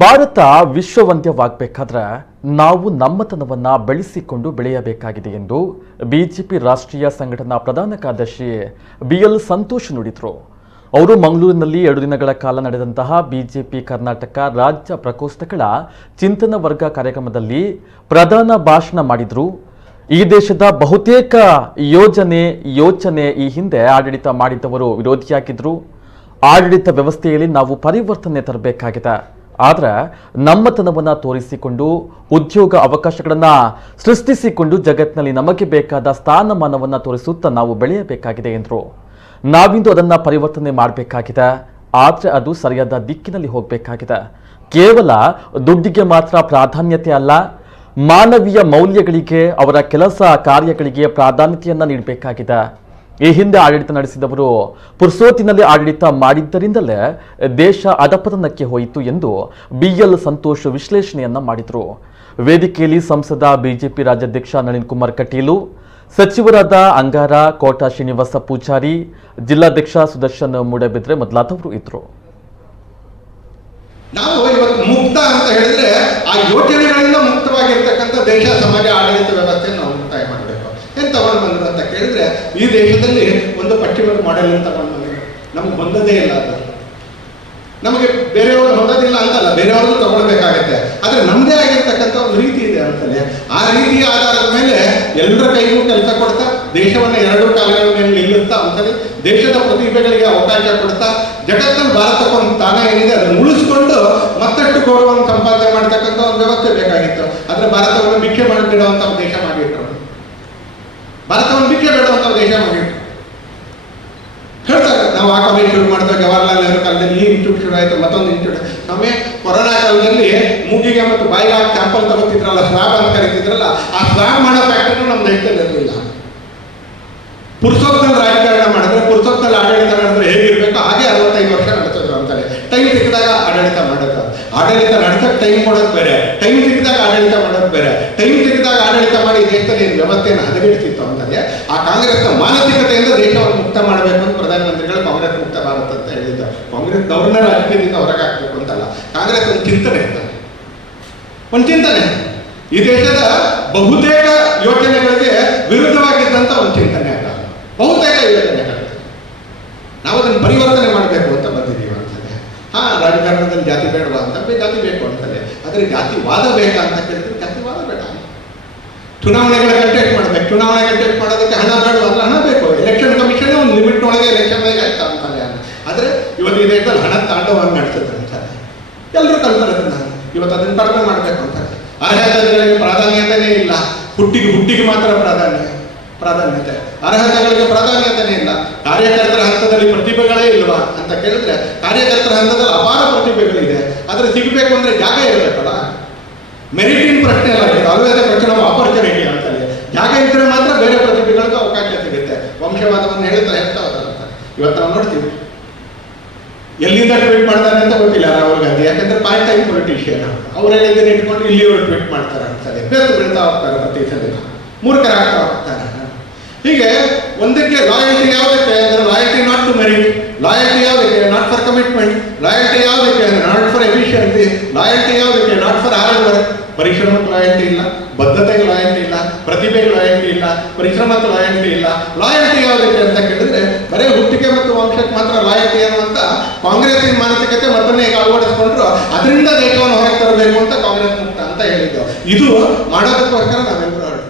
ಭಾರತ ವಿಶ್ವವಂದ್ಯವಾಗಬೇಕಾದ್ರೆ ನಾವು ನಮ್ಮತನವನ್ನ ಬೆಳೆಸಿಕೊಂಡು ಬೆಳೆಯಬೇಕಾಗಿದೆ ಎಂದು ಬಿಜೆಪಿ ರಾಷ್ಟ್ರೀಯ ಸಂಘಟನಾ ಪ್ರಧಾನ ಕಾರ್ಯದರ್ಶಿ ಬಿಎಲ್ ಸಂತೋಷ್ ನುಡಿದರು. ಅವರು ಮಂಗಳೂರಿನಲ್ಲಿ 2 ದಿನಗಳ ಕಾಲ ನಡೆದಂತಹ ಬಿಜೆಪಿ ಕರ್ನಾಟಕ ರಾಜ್ಯ ಪ್ರಕೋಷ್ಠಗಳ ಚಿಂತನ ವರ್ಗ ಕಾರ್ಯಕ್ರಮದಲ್ಲಿ ಪ್ರಧಾನ ಭಾಷಣ ಮಾಡಿದರು. ಈ ದೇಶದ ಬಹುತೇಕ ಯೋಚನೆ ಈ ಹಿಂದೆ ಆಡಳಿತ ಮಾಡಿದವರು ವಿರೋಧಿಯಾಗಿದ್ದರು. ಆಡಳಿತ ವ್ಯವಸ್ಥೆಯಲ್ಲಿ ನಾವು ಪರಿವರ್ತನೆ ತರಬೇಕಾಗಿದೆ. ಆದರೆ ನಮ್ಮತನವನ್ನು ತೋರಿಸಿಕೊಂಡು ಉದ್ಯೋಗ ಅವಕಾಶಗಳನ್ನು ಸೃಷ್ಟಿಸಿಕೊಂಡು ಜಗತ್ತಿನಲ್ಲಿ ನಮಗೆ ಬೇಕಾದ ಸ್ಥಾನಮಾನವನ್ನು ತೋರಿಸುತ್ತಾ ನಾವು ಬೆಳೆಯಬೇಕಾಗಿದೆ ಎಂದರು. ನಾವಿಂದು ಅದನ್ನು ಪರಿವರ್ತನೆ ಮಾಡಬೇಕಾಗಿದೆ. ಆದರೆ ಅದು ಸರಿಯಾದ ದಿಕ್ಕಿನಲ್ಲಿ ಹೋಗಬೇಕಾಗಿದೆ. ಕೇವಲ ದುಡ್ಡಿಗೆ ಮಾತ್ರ ಪ್ರಾಧಾನ್ಯತೆ ಅಲ್ಲ, ಮಾನವೀಯ ಮೌಲ್ಯಗಳಿಗೆ, ಅವರ ಕೆಲಸ ಕಾರ್ಯಗಳಿಗೆ ಪ್ರಾಧಾನ್ಯತೆಯನ್ನು ನೀಡಬೇಕಾಗಿದೆ. ಈ ಹಿಂದೆ ಆಡಳಿತ ನಡೆಸಿದವರು ಪುರ್ಸೋತಿನಲ್ಲಿ ಆಡಳಿತ ಮಾಡಿದ್ದರಿಂದಲೇ ದೇಶ ಅಧಪತನಕ್ಕೆ ಹೋಯಿತು ಎಂದು ಬಿಎಲ್ ಸಂತೋಷ್ ವಿಶ್ಲೇಷಣೆಯನ್ನ ಮಾಡಿದರು. ವೇದಿಕೆಯಲ್ಲಿ ಸಂಸದ ಬಿಜೆಪಿ ರಾಜ್ಯಾಧ್ಯಕ್ಷ ನಳಿನ್ ಕುಮಾರ್ ಕಟೀಲು, ಸಚಿವರಾದ ಅಂಗಾರ, ಕೋಟ ಶ್ರೀನಿವಾಸ ಪೂಜಾರಿ, ಜಿಲ್ಲಾಧ್ಯಕ್ಷ ಸುದರ್ಶನ್ ಮೂಡಬಿದ್ರೆ ಮೊದಲಾದವರು ಇದ್ರು. ನಾವು ಇವತ್ತು ಮುಕ್ತ ಅಂತ ಹೇಳಿದ್ರೆ ಆ ಯೋಜನೆಗಳಿಂದ ಮುಕ್ತವಾಗಿರ್ತಕ್ಕಂಥ ದೇಶ, ಸಮಾಜ, ಆಡಳಿತ ವ್ಯವಸ್ಥೆಯನ್ನು ನಾವು ಮುಕ್ತಾಯ ಮಾಡಬೇಕು. ಏನ್ ತಗೊಂಡು ಬಂದ್ರು ಅಂತ ಕೇಳಿದ್ರೆ, ಈ ದೇಶದಲ್ಲಿ ಒಂದು ಪಶ್ಚಿಮದ ಮಾಡೆಲ್ ಅಂತ ತಗೊಂಡು ಬಂದಿದ್ರು. ನಮ್ಗೆ ಹೊಂದದೇ ಇಲ್ಲ ಅದು. ನಮಗೆ ಬೇರೆಯವರು ಹೊಂದೋದಿಲ್ಲ ಅಂತಲ್ಲ, ಬೇರೆಯವ್ರದ್ದು ತಗೊಳ್ಬೇಕಾಗತ್ತೆ. ಆದ್ರೆ ನಮ್ದೇ ಆಗಿರ್ತಕ್ಕಂಥ ಒಂದು ರೀತಿ ಇದೆ ಅಂತಲೇ, ಆ ರೀತಿಯ ಆಧಾರದ ಮೇಲೆ ಎಲ್ಲರ ಕೈಗೂ ಕೆಲಸ ಕೊಡ್ತಾ, ದೇಶವನ್ನ 2 ಕಾಲಗಳ ಮೇಲೆ ನಿಲ್ಲುತ್ತಾ ಅಂತಲೇ ದೇಶದ ಪ್ರತಿಭೆಗಳಿಗೆ ಅವಕಾಶ ಕೊಡ್ತಾ, ಜಗತ್ತಲ್ಲಿ ಭಾರತಕ್ಕೊಂದು ಸ್ಥಾನ ಏನಿದೆ ಅದನ್ನು ಉಳಿಸ್ಕೊಂಡು ಮತ್ತಷ್ಟು ಗೌರವವನ್ನು ಸಂಪಾದನೆ ಮಾಡ್ತಕ್ಕಂಥ ಒಂದು ವ್ಯವಸ್ಥೆ ಬೇಕಾಗಿತ್ತು. ಆದ್ರೆ ಭಾರತವನ್ನು ಭಿಕ್ಷೆ ಮಾಡಿಬಿಡುವಂತ ದೇಶ ಮಾಡಿಟ್ರು. ಭಾರತವನ್ನು ಭಿಕ್ಷೆ ಬೇಡುವಂತ ದೇಶ ಮಾಡಿಟ್ರು. ಹೇಳ್ತಾರೆ, ನಾವು ಆ ಕಾಲೇಜ್ ಶುರು ಮಾಡಿದ್ವಿ, ಜವಾಹರ್ಲಾಲ್ ನೆಹರು ಕಾಲದಲ್ಲಿ ಈ ಇನ್ಸ್ಟಿಟ್ಯೂಟ್ ಶುರು ಆಯಿತು, ಮತ್ತೊಂದು ಇನ್ಸ್ಟಿಟ್ಯೂಟ್. ನಮಗೆ ಕೊರೋನಾ ಕಾಲದಲ್ಲಿ ಮೂಗಿಗೆ ಮತ್ತು ಬಾಯಿಗೆ ಸ್ಯಾಂಪಲ್ ತಗೋತಿದ್ರಲ್ಲ, ಸ್ವಾಬ್ ಅಂತ ಕರೀತಿದ್ರಲ್ಲ, ಆ ಸ್ವಾಬ್ ಮಾಡೋ ಫ್ಯಾಕ್ಟರಿ ನಮ್ಮ ದೇಶದಲ್ಲಿ ಇರಲಿಲ್ಲ. ಪುರ್ಸೋತ್ನಲ್ಲಿ ರಾಜಕಾರಣ ಮಾಡಿದ್ರೆ, ಪುರ್ಸೋತ್ನಲ್ಲಿ ಆಡಳಿತ ಮಾಡಿದ್ರೆ ಹೇಗಿರ್ಬೇಕು ಹಾಗೆ 65 ವರ್ಷ ನಡೆಸಿದ್ರು ಅಂತಾರೆ. ಟೈಮ್ ಸಿಕ್ಕಿದಾಗ ಆಡಳಿತ ಮಾಡೋದು, ಆಡಳಿತ ನಡೆಸಕ್ಕೆ ಟೈಮ್ ಕೊಡೋದು ಬೇರೆ, ಟೈಮ್ ಸಿಕ್ಕಿದಾಗ ಆಡಳಿತ ಮಾಡೋದು ಬೇರೆ. ಟೈಮ್ ಸಿಕ್ಕಿದಾಗ ಆಡಳಿತ ಮಾಡಿ ದೇಶದಲ್ಲಿ ವ್ಯವಸ್ಥೆಯನ್ನು ಹದಗೆಡಿಸಿತ್ತು ಅಂತಂದ್ರೆ, ಆ ಕಾಂಗ್ರೆಸ್ನ ಮಾನಸಿಕತೆಯಿಂದ ದೇಶವನ್ನು ಮುಕ್ತ ಮಾಡಬೇಕು ಅಂತ ಪ್ರಧಾನಮಂತ್ರಿಗಳು ಕಾಂಗ್ರೆಸ್ ಮುಕ್ತ ಭಾರತ ಅಂತ ಹೇಳಿದ್ದಾರೆ. ಕಾಂಗ್ರೆಸ್ ಗವರ್ನ ರಾಜಕೀಯದಿಂದ ಹೊರಗೆ ಹಾಕಬೇಕು ಅಂತಲ್ಲ, ಕಾಂಗ್ರೆಸ್ ಒಂದು ಚಿಂತನೆ ಇರ್ತದೆ, ಒಂದು ಚಿಂತನೆ. ಈ ದೇಶದ ಬಹುತೇಕ ಯೋಜನೆಗಳಿಗೆ ವಿರುದ್ಧವಾಗಿದ್ದಂತ ಒಂದು ಚಿಂತನೆ ಅಲ್ಲ, ಬಹುತೇಕ ಯೋಜನೆಗಳು. ನಾವು ಅದನ್ನು ಪರಿವರ್ತನೆ ಮಾಡಬೇಕು ಅಂತ ಬಂದಿದ್ದೀವಿ ಅಂತಂದ್ರೆ, ರಾಜಕಾರಣದಲ್ಲಿ ಜಾತಿ ಬೇಡವಾ ಅಂತ, ಜಾತಿ ಬೇಕು ಅಂತಲೇ. ಆದರೆ ಜಾತಿವಾದ ಬೇಕಾ ಅಂತ ಕೇಳಿದ್ರೆ ಜಾತಿವಾದ ಬೇಡ. ಚುನಾವಣೆಗಳ ಕಂಟೆಕ್ಟ್ ಮಾಡಬೇಕು, ಚುನಾವಣೆ ಕಂಟೆಕ್ಟ್ ಮಾಡೋದಕ್ಕೆ ಹಣ ಬೇಡವಾ ಅಂದ್ರೆ ಹಣ ಬೇಕು. ಎಲೆಕ್ಷನ್ ಕಮಿಷನ್ ಒಂದು ಲಿಮಿಟ್ ಒಳಗೆ ಎಲೆಕ್ಷನ್ ಆಯ್ತಾ ಅಂತಾನೆ. ಆದರೆ ಇವತ್ತು ಈ ದೇಶದಲ್ಲಿ ಹಣ ತಾಂಡವವನ್ನು ನಡೆಸುತ್ತೆ ಅಂತಾರೆ, ಎಲ್ಲರೂ ಕಲ್ತಾರೆ. ಇವತ್ತು ಅದನ್ನು ಕಡಿಮೆ ಮಾಡಬೇಕು ಅಂತಾರೆ. ಅರ್ಹತೆಗಳಿಗೆ ಪ್ರಾಧಾನ್ಯತೆನೇ ಇಲ್ಲ, ಹುಟ್ಟಿಗೆ ಮಾತ್ರ ಪ್ರಾಧಾನ್ಯತೆ, ಅರ್ಹತೆಗಳಿಗೆ ಪ್ರಾಧಾನ್ಯತೆನೇ ಇಲ್ಲ. ಕಾರ್ಯಕರ್ತರ ಹಂತದಲ್ಲಿ ಪ್ರತಿಭೆಗಳೇ ಇಲ್ವಾ ಅಂತ ಕೇಳಿದ್ರೆ, ಕಾರ್ಯಕರ್ತರ ಹಂತದಲ್ಲಿ ಅಪಾರ ಪ್ರತಿಭೆಗಳಿದೆ. ಆದರೆ ಸಿಗಬೇಕು ಅಂದ್ರೆ ಜಾಗ ಇರಬೇಕಲ್ಲ. ಮೆರಿಟಿನ್ ಪ್ರಶ್ನೆ ಅಲ್ಲ, ಇದು ಆಲ್ವೇಸ್ ಕ್ವೆಶ್ಚನ್ ಆಫ್ ಆಪರ್ಚುನಿಟಿ ಅಂತಲೇ. ಜಾಗ ಇದ್ರೆ ಮಾತ್ರ ಬೇರೆ ಪ್ರತಿಭೆಗಳಿಗೂ ಅವಕಾಶ ಸಿಗುತ್ತೆ. ವಂಶವಾದವನ್ನು ಹೇಳ್ತಾ ಅಂತ ಇವತ್ತು ನಾವು ನೋಡ್ತೀವಿ. ಎಲ್ಲಿಂದ ಟ್ವೀಟ್ ಮಾಡ್ತಾರೆ ಅಂತ ಗೊತ್ತಿಲ್ಲ ರಾಹುಲ್ ಗಾಂಧಿ, ಯಾಕಂದ್ರೆ ಪಾರ್ಟ್ ಟೈಮ್ ಪೊಲಿಟಿಷಿಯನ್. ಅವರೆಲ್ಲ ಇದನ್ನ ಇಟ್ಕೊಂಡು ಇಲ್ಲಿವರು ಟ್ವೀಟ್ ಮಾಡ್ತಾರೆ ಅಂತಾರೆ. ಬೆಳೀತಾ ಹೋಗ್ತಾರೆ, ಪ್ರತಿ ಸಲ ಮೂರ್ಖರಾಗ್ತಾ ಹೋಗ್ತಾರೆ. ಹೀಗೆ ಒಂದಕ್ಕೆ ಲಾಯಲ್ಟಿ ಯಾವುದಕ್ಕೆ ಅಂದ್ರೆ, loyalty not to merit, loyalty ಯಾವುದಕ್ಕೆ ನಾಟ್ ಫಾರ್ ಕಮಿಟ್ಮೆಂಟ್, ಲಾಯಲ್ಟಿ ಯಾವುದಕ್ಕೆ ನಾಟ್ ಫಾರ್ ಎಫಿಷಿಯನ್ಸಿ, ಲಾಯಲ್ಟಿ ಯಾವುದಕ್ಕೆ ನಾಟ್ ಫಾರ್ ಹಾರ್ಡ್ ವರ್ಕ್. ಪರಿಶ್ರಮಕ್ಕೆ ಲಾಯಲ್ಟಿ ಇಲ್ಲ, ಬದ್ಧತೆಗೆ ಲಾಯಲ್ಟಿ ಇಲ್ಲ, ಪ್ರತಿಭೆಗೆ ಲಾಯಲ್ಟಿ ಇಲ್ಲ, ಪರಿಶ್ರಮಕ್ಕೆ ಲಾಯಲ್ಟಿ ಇಲ್ಲ. ಲಾಯಲ್ಟಿ ಯಾವುದಕ್ಕೆ ಅಂತ ಕೇಳಿದ್ರೆ ಬರೀ ಹುಟ್ಟಿಗೆ ಮತ್ತು ವಂಶಕ್ಕೆ ಮಾತ್ರ ಲಾಯಲ್ಟಿ ಅನ್ನುವಂತ ಕಾಂಗ್ರೆಸ್ಸಿನ ಮಾನಸಿಕತೆ ಮತ್ತೊಮ್ಮೆ ಈಗ ಅಳವಡಿಸ್ಕೊಂಡ್ರು. ಅದರಿಂದ ದೇಶವನ್ನು ಹೊರಗೆ ತರಬೇಕು ಅಂತ ಕಾಂಗ್ರೆಸ್ ಮುಕ್ತ ಅಂತ ಹೇಳಿದ್ದು. ಇದು ಮಾಡೋದಕ್ಕೋಸ್ಕರ ನಾವೆಲ್ಲರೂ